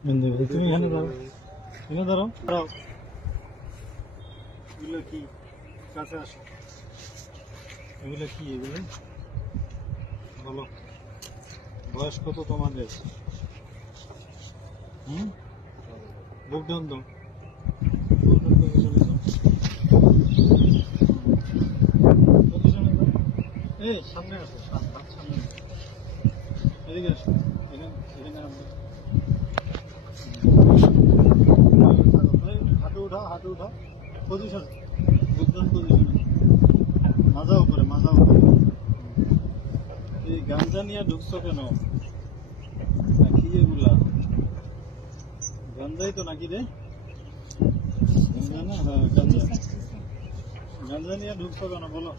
তুমি এখানে দাঁড়াও, এখানে দাঁড়াও, দাঁড়াও। এগুলো কি? কাছে আসো। এগুলো কি? এগুলো বলো। বয়স কত তোমাদের? বুক ডাউন দাও। বুক ডাউন পজিশনে যাও। পজিশনে যাও। এই সামনে আসো, সামনে এদিকে আসো। এখানে এখানে আমরা হাঁটু উঠাও, হাঁটু উঠাও। পজিশন, বুক ডাউন পজিশনে। মাজা উপরে, মাজা উপরে। এই গাঞ্জা নিয়ে ঢুকছো কেন? কি এগুলা? গাঞ্জাই তো নাকি রে? গাঞ্জা না? হ্যাঁ গাঞ্জা। গাঞ্জা নিয়ে ঢুকছো কেন বলো?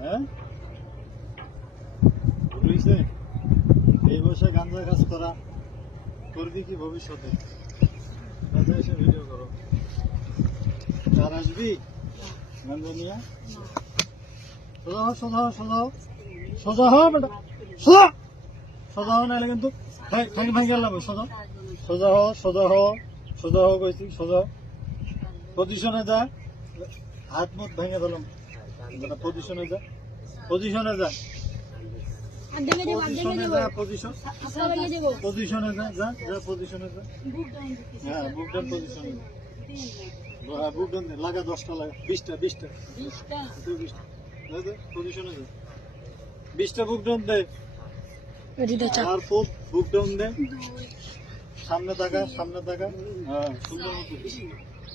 হ্যাঁ, বুঝলিছে? এই বয়সে গাঞ্জা কাজ করা করবি কি ভবিষ্যতে? গাঞ্জা এসে ভিডিও করো। আর আসবি গাঞ্জা নিয়ে? সোজা হও, সোজা হও, সোজা হও, সোজা হও বেটা, সোজা সোজা হও, নাহলে কিন্তু ভাঙি গেলাম। সোজা সোজা হও, সোজা হও, সোজা হও কইছি, সোজা পজিশনে যা। হাত মুখ ভেঙে দিলাম। পজিশনে যা, পজিশনে যা, পজিশনে যা, পজিশনে যা, যা যা পজিশনে যা। হ্যাঁ বুক ডাউন পজিশনে যা। হ্যাঁ বুক ডাউন লাগা, 10টা লাগা, 20টা 20টা পজিশনে যা। 20টা বুক ডাউন দে। আর বুক ডাউন দে। সামনে তাকা, সামনে তাকা। হ্যাঁ সুন্দর মতো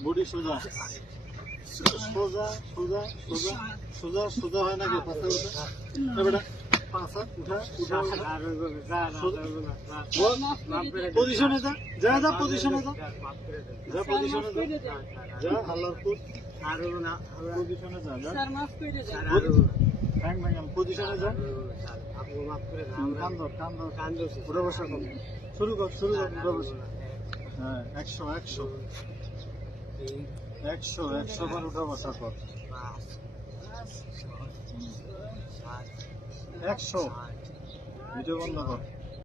বডি সোজা, সোজা সোজা সোজা সোজা সোজা হয় নাকি? পাশা উঠা বেটা, পাশা উঠা উঠা। পজিশনে যা, যা যা পজিশনে যা, যা পজিশনে যা, যা আল্লাহর পজিশনে যা, যা পজিশনে যা। কান ধর, উঠে বসা কর, শুরু কর, শুরু কর, উঠে বসা। হ্যাঁ 100 100 100 100 বার উঠা বসা কর। 100 ভিডিও বন্ধ কর।